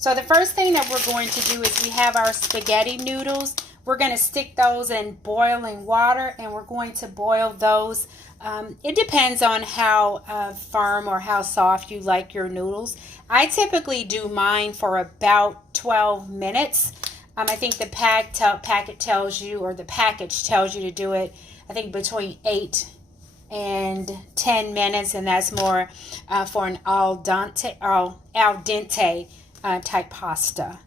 So the first thing that we're going to do is we have our spaghetti noodles. We're going to stick those in boiling water, and we're going to boil those. It depends on how firm or how soft you like your noodles. I typically do mine for about 12 minutes. I think the packet tells you, or the package tells you to do it, I think between 8 and 10 minutes, and that's more for an al dente type pasta.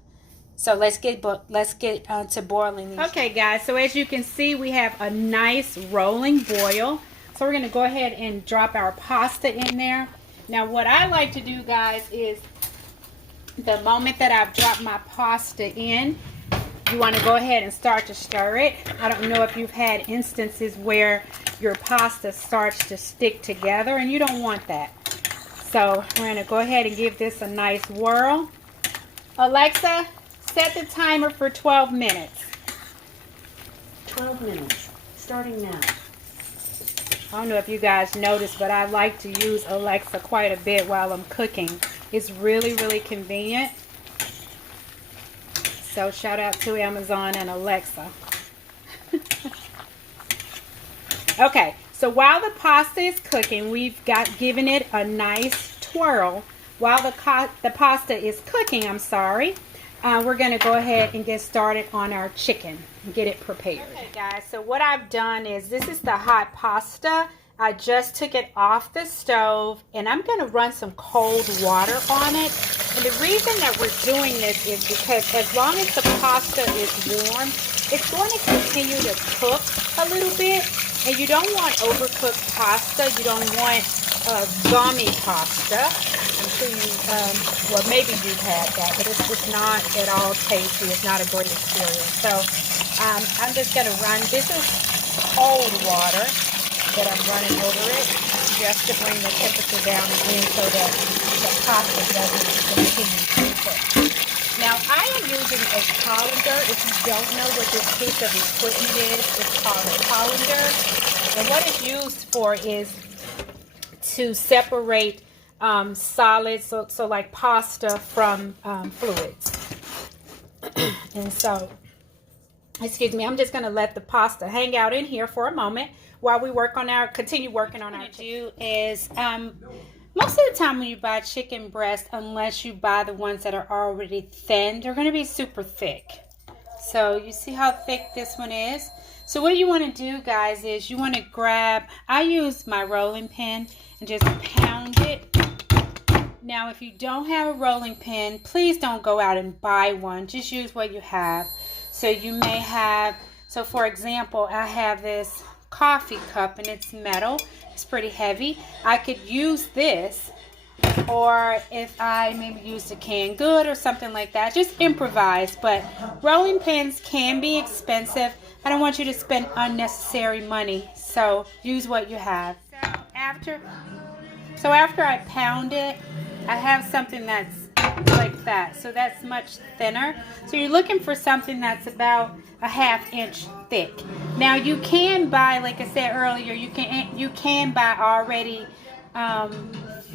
So let's get to boiling these. Okay, guys. So as you can see, we have a nice rolling boil. So we're going to go ahead and drop our pasta in there. Now, what I like to do, guys, is the moment that I've dropped my pasta in, you want to go ahead and start to stir it. I don't know if you've had instances where your pasta starts to stick together, and you don't want that. So we're going to go ahead and give this a nice whirl. Alexa, set the timer for 12 minutes. 12 minutes, starting now. I don't know if you guys noticed, but I like to use Alexa quite a bit while I'm cooking. It's really, really convenient. So shout out to Amazon and Alexa. Okay, so while the pasta is cooking, we've given it a nice twirl. While the pasta is cooking, we're going to go ahead and get started on our chicken and get it prepared. Okay, guys, so what I've done is, this is the hot pasta. I just took it off the stove, and I'm going to run some cold water on it. And the reason that we're doing this is because as long as the pasta is warm, it's going to continue to cook a little bit. And you don't want overcooked pasta. You don't want gummy pasta. I'm sure you, well, maybe you've had that, but it's just not at all tasty. It's not a great experience. So I'm just going to run, this is cold water that I'm running over it, just to bring the temperature down again so that the pasta doesn't continue to cook. Now, I am using a colander. If you don't know what this piece of equipment is, it's called a colander. And what it's used for is to separate solids, so like pasta from fluids. And so, excuse me, I'm just going to let the pasta hang out in here for a moment while we continue working on our chicken. Is most of the time when you buy chicken breast, unless you buy the ones that are already thin, they're going to be super thick. So you see how thick this one is? So what you want to do, guys, is you want to grab, I use my rolling pin and just pound it. Now, if you don't have a rolling pin, please don't go out and buy one. Just use what you have. So you may have, so for example, I have this coffee cup and it's metal. It's pretty heavy. I could use this, or if I maybe used a canned good or something like that, just improvise. But rolling pins can be expensive. I don't want you to spend unnecessary money, so use what you have. So after I pound it, I have something that's like that. So that's much thinner. So you're looking for something that's about a ½ inch thick. Now you can buy, like I said earlier, you can buy already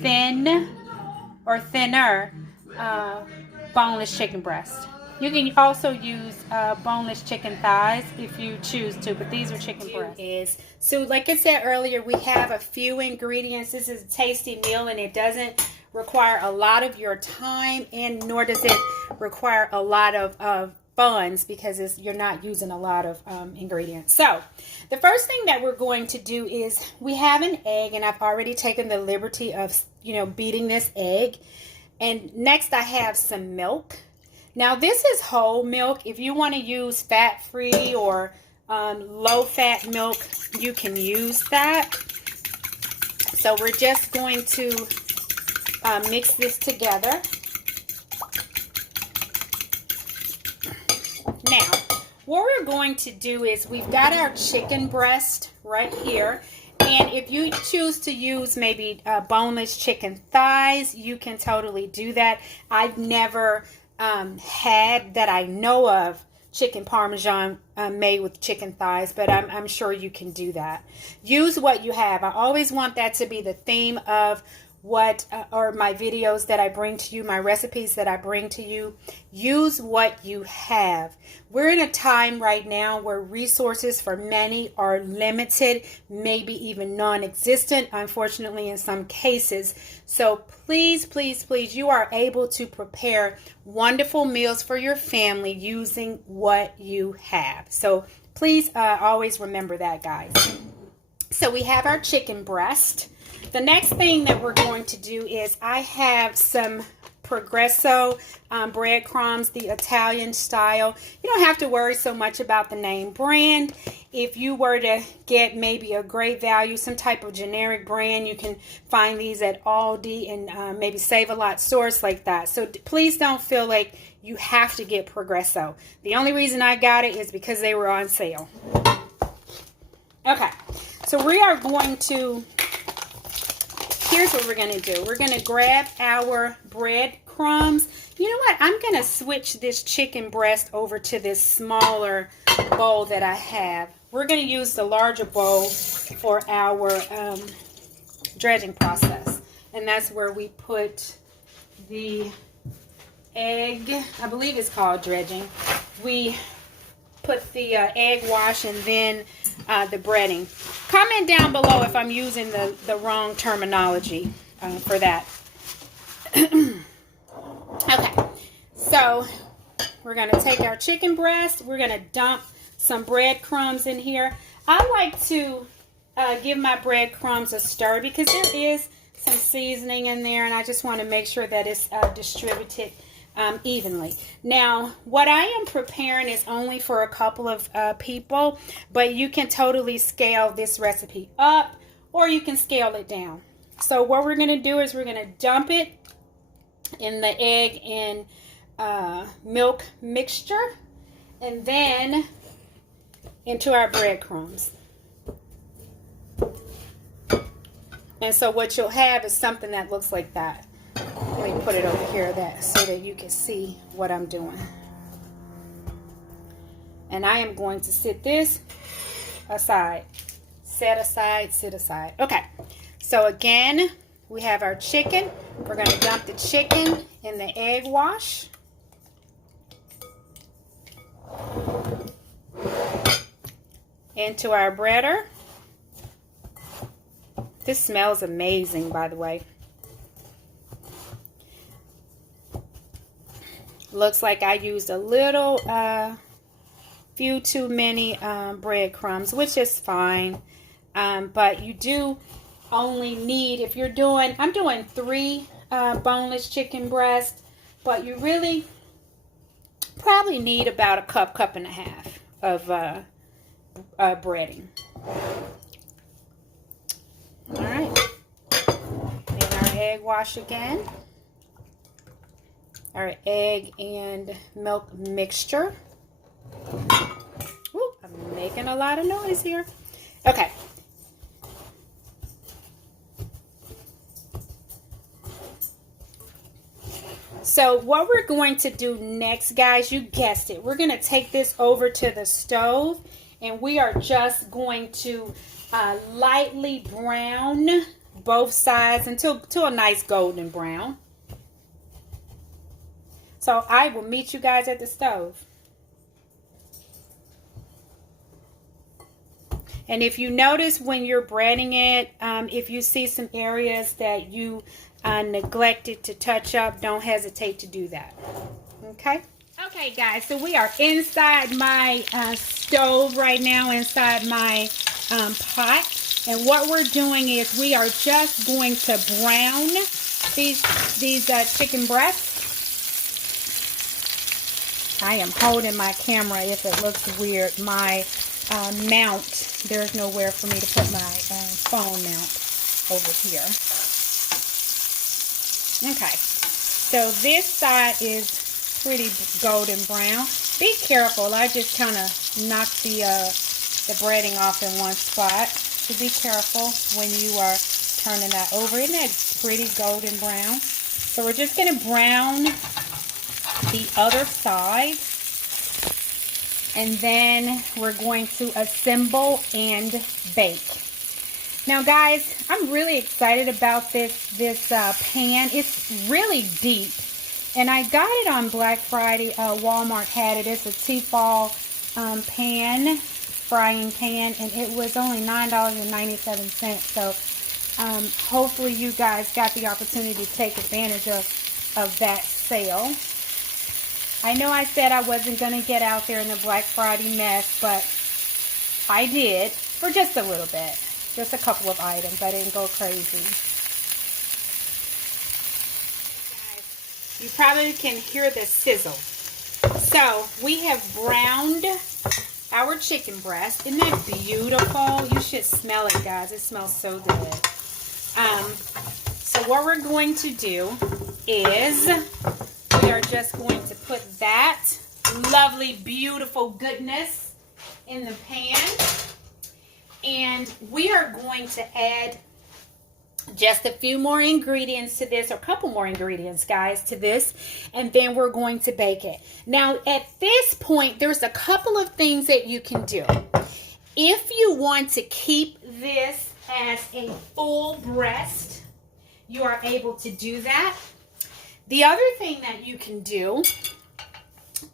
thin or thinner boneless chicken breast. You can also use boneless chicken thighs if you choose to, but these are chicken breasts. So like I said earlier, we have a few ingredients. This is a tasty meal, and it doesn't require a lot of your time, and nor does it require a lot of funds, because you're not using a lot of ingredients. So the first thing that we're going to do is, we have an egg, and I've already taken the liberty of beating this egg. And next I have some milk. Now this is whole milk. If you want to use fat-free or low-fat milk, you can use that. So we're just going to mix this together. Now, what we're going to do is, we've got our chicken breast right here. And if you choose to use maybe boneless chicken thighs, you can totally do that. I've never had, that I know of, chicken Parmesan made with chicken thighs, but I'm sure you can do that. Use what you have. I always want that to be the theme of what or my videos that I bring to you, my recipes that I bring to you. Use what you have. We're in a time right now where resources for many are limited, maybe even non-existent, unfortunately in some cases. So please, please, please, you are able to prepare wonderful meals for your family using what you have. So please always remember that, guys. So we have our chicken breast. The next thing that we're going to do is I have some Progresso breadcrumbs, the Italian style. You don't have to worry so much about the name brand. If you were to get maybe a great value, some type of generic brand, you can find these at Aldi and maybe Save a Lot stores like that. So please don't feel like you have to get Progresso. The only reason I got it is because they were on sale. Okay, so we are going to... Here's what we're going to do. We're going to grab our breadcrumbs. You know what? I'm going to switch this chicken breast over to this smaller bowl that I have. We're going to use the larger bowl for our dredging process. And that's where we put the egg. I believe it's called dredging. We put the egg wash and then the breading. Comment down below if I'm using the wrong terminology for that. Okay, so we're going to take our chicken breast. We're going to dump some breadcrumbs in here. I like to give my breadcrumbs a stir because there is some seasoning in there, and I just want to make sure that it's distributed evenly. Now, what I am preparing is only for a couple of people, but you can totally scale this recipe up or you can scale it down. So what we're going to do is we're going to dump it in the egg and milk mixture and then into our breadcrumbs. And so what you'll have is something that looks like that. Let me put it over here so that you can see what I'm doing. And I am going to sit this aside. Set aside, sit aside. Okay, so again, we have our chicken. We're going to dump the chicken in the egg wash. Into our breader. This smells amazing, by the way. Looks like I used a little, few too many breadcrumbs, which is fine. But you do only need, if you're doing, I'm doing 3 boneless chicken breasts, but you really probably need about a cup and a half of breading. All right. And our egg wash again. Our egg and milk mixture. Ooh, I'm making a lot of noise here. Okay. So what we're going to do next, guys, you guessed it. We're going to take this over to the stove and we are just going to lightly brown both sides until a nice golden brown. So I will meet you guys at the stove. And if you notice when you're breading it, if you see some areas that you neglected to touch up, don't hesitate to do that. Okay? Okay, guys, so we are inside my stove right now, inside my pot. And what we're doing is we are just going to brown these chicken breasts. I am holding my camera if it looks weird. My mount, there's nowhere for me to put my phone mount over here. Okay, so this side is pretty golden brown. Be careful, I just kind of knocked the breading off in one spot. So be careful when you are turning that over. Isn't that pretty golden brown? So we're just going to brown the other side, and then we're going to assemble and bake. Now, guys, I'm really excited about this pan. It's really deep, and I got it on Black Friday. Walmart had it. It's a Tefal frying pan, and it was only $9.97. So hopefully you guys got the opportunity to take advantage of that sale. I know I said I wasn't going to get out there in the Black Friday mess, but I did for just a little bit. Just a couple of items. I didn't go crazy. You probably can hear the sizzle. So we have browned our chicken breast. Isn't that beautiful? You should smell it, guys. It smells so good. So what we're going to do is we are just going to put that lovely, beautiful goodness in the pan. And we are going to add just a few more ingredients to this, or a couple more ingredients, guys, to this, and then we're going to bake it. Now, at this point, there's a couple of things that you can do. If you want to keep this as a full breast, you are able to do that. The other thing that you can do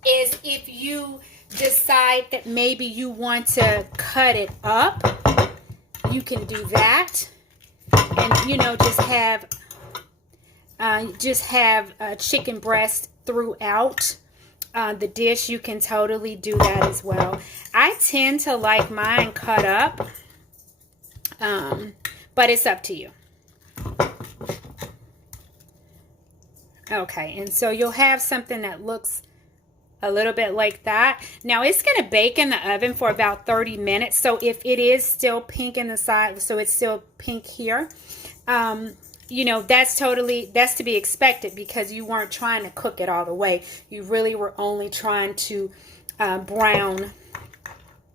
is if you decide that maybe you want to cut it up, you can do that. And, you know, just have chicken breast throughout the dish. You can totally do that as well. I tend to like mine cut up, but it's up to you. Okay, and so you'll have something that looks a little bit like that. Now it's going to bake in the oven for about 30 minutes. So if it is still pink in the side, so it's still pink here, you know, that's to be expected, because you weren't trying to cook it all the way. You really were only trying to brown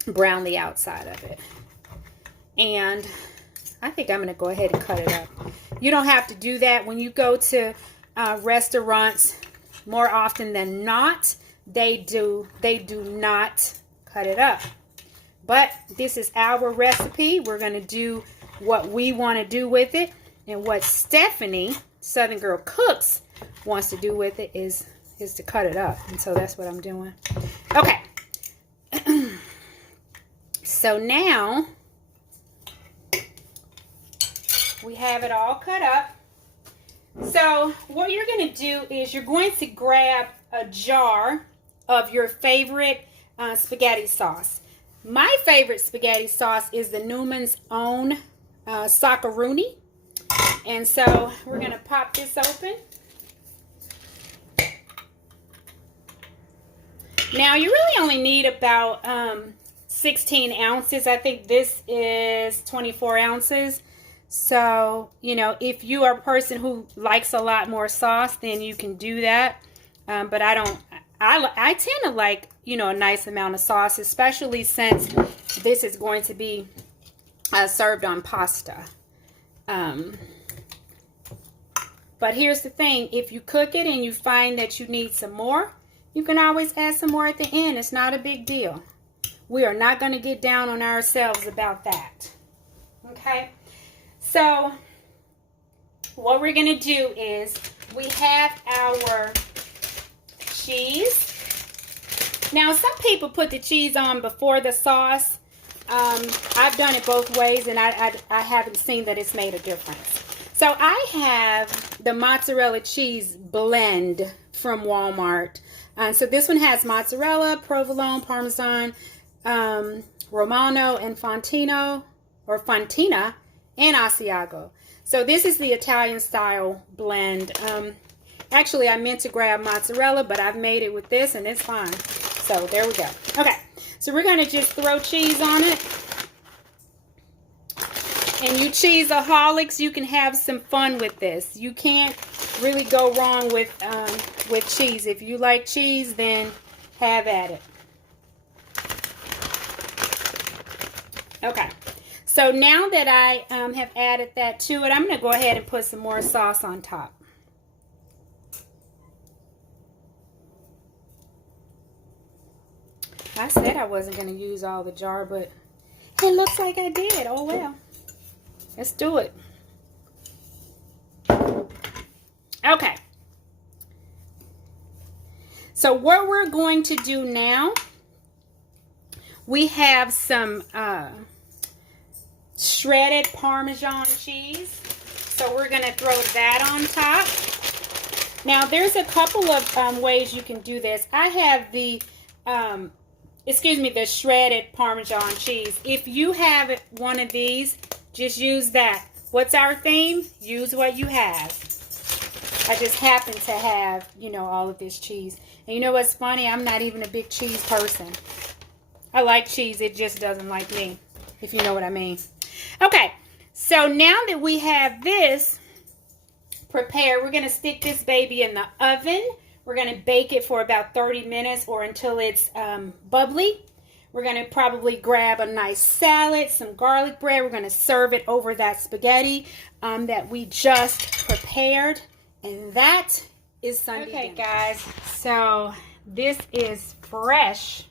the outside of it. And I think I'm going to go ahead and cut it up. You don't have to do that. When you go to restaurants, more often than not, they do not cut it up. But this is our recipe. We're going to do what we want to do with it, and what Stephanie, Southern Girl Cooks, wants to do with it is to cut it up. And so that's what I'm doing. Okay. So now we have it all cut up. So what you're going to do is you're going to grab a jar of your favorite spaghetti sauce. My favorite spaghetti sauce is the Newman's Own Saccaroni. And so we're going to pop this open. Now you really only need about 16 ounces. I think this is 24 ounces. So, you know, if you are a person who likes a lot more sauce, then you can do that. But I don't. I tend to like, you know, a nice amount of sauce, especially since this is going to be served on pasta. But here's the thing. If you cook it and you find that you need some more, you can always add some more at the end. It's not a big deal. We are not going to get down on ourselves about that. Okay? So, what we're going to do is we have our cheese. Now, some people put the cheese on before the sauce. I've done it both ways, and I haven't seen that it's made a difference. So, I have the mozzarella cheese blend from Walmart. So, this one has mozzarella, provolone, Parmesan, Romano, and Fontina, and Asiago. So this is the Italian style blend. Actually, I meant to grab mozzarella, but I've made it with this and it's fine. So there we go. Okay, so we're going to just throw cheese on it. And you cheeseaholics, you can have some fun with this. You can't really go wrong with cheese. If you like cheese, then have at it. Okay. So now that I have added that to it, I'm going to go ahead and put some more sauce on top. I said I wasn't going to use all the jar, but it looks like I did. Oh, well. Let's do it. Okay. So what we're going to do now, we have some shredded Parmesan cheese. So we're going to throw that on top. Now there's a couple of ways you can do this. I have the, the shredded Parmesan cheese. If you have one of these, just use that. What's our theme? Use what you have. I just happen to have, you know, all of this cheese. And you know what's funny? I'm not even a big cheese person. I like cheese. It just doesn't like me, if you know what I mean. Okay, so now that we have this prepared, we're going to stick this baby in the oven. We're going to bake it for about 30 minutes or until it's bubbly. We're going to probably grab a nice salad, some garlic bread. We're going to serve it over that spaghetti that we just prepared. And that is Sunday dinner. Okay, guys. So this is fresh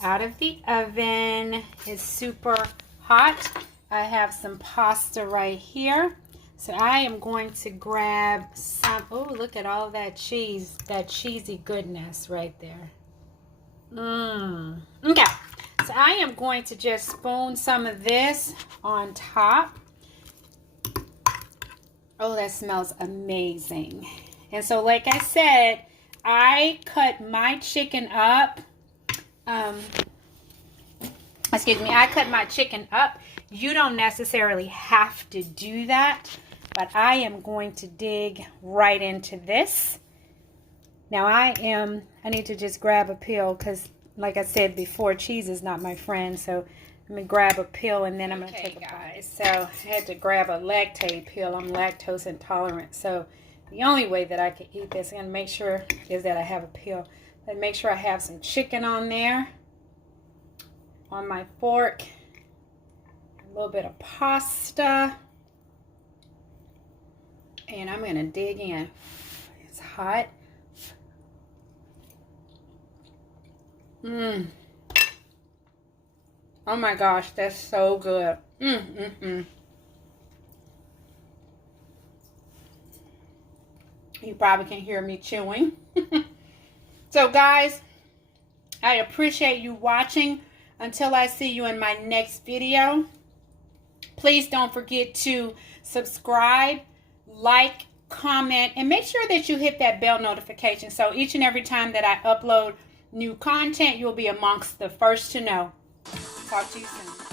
out of the oven. It's super hot. I have some pasta right here. So I am going to grab some. Oh, look at all that cheese. That cheesy goodness right there. Okay. So I am going to just spoon some of this on top. Oh, that smells amazing. And so, like I said, I cut my chicken up. I cut my chicken up. You don't necessarily have to do that, but I am going to dig right into this. Now, I need to just grab a peel because, like I said before, cheese is not my friend. So, let me grab a peel and then I'm going to take a bite. So I had to grab a lactate peel. I'm lactose intolerant. So the only way that I can eat this and make sure is that I have a peel. And make sure I have some chicken on there on my fork. A little bit of pasta. And I'm going to dig in. It's hot. Oh my gosh, that's so good. You probably can hear me chewing. So guys, I appreciate you watching. Until I see you in my next video, please don't forget to subscribe, like, comment, and make sure that you hit that bell notification. So each and every time that I upload new content, you'll be amongst the first to know. Talk to you soon.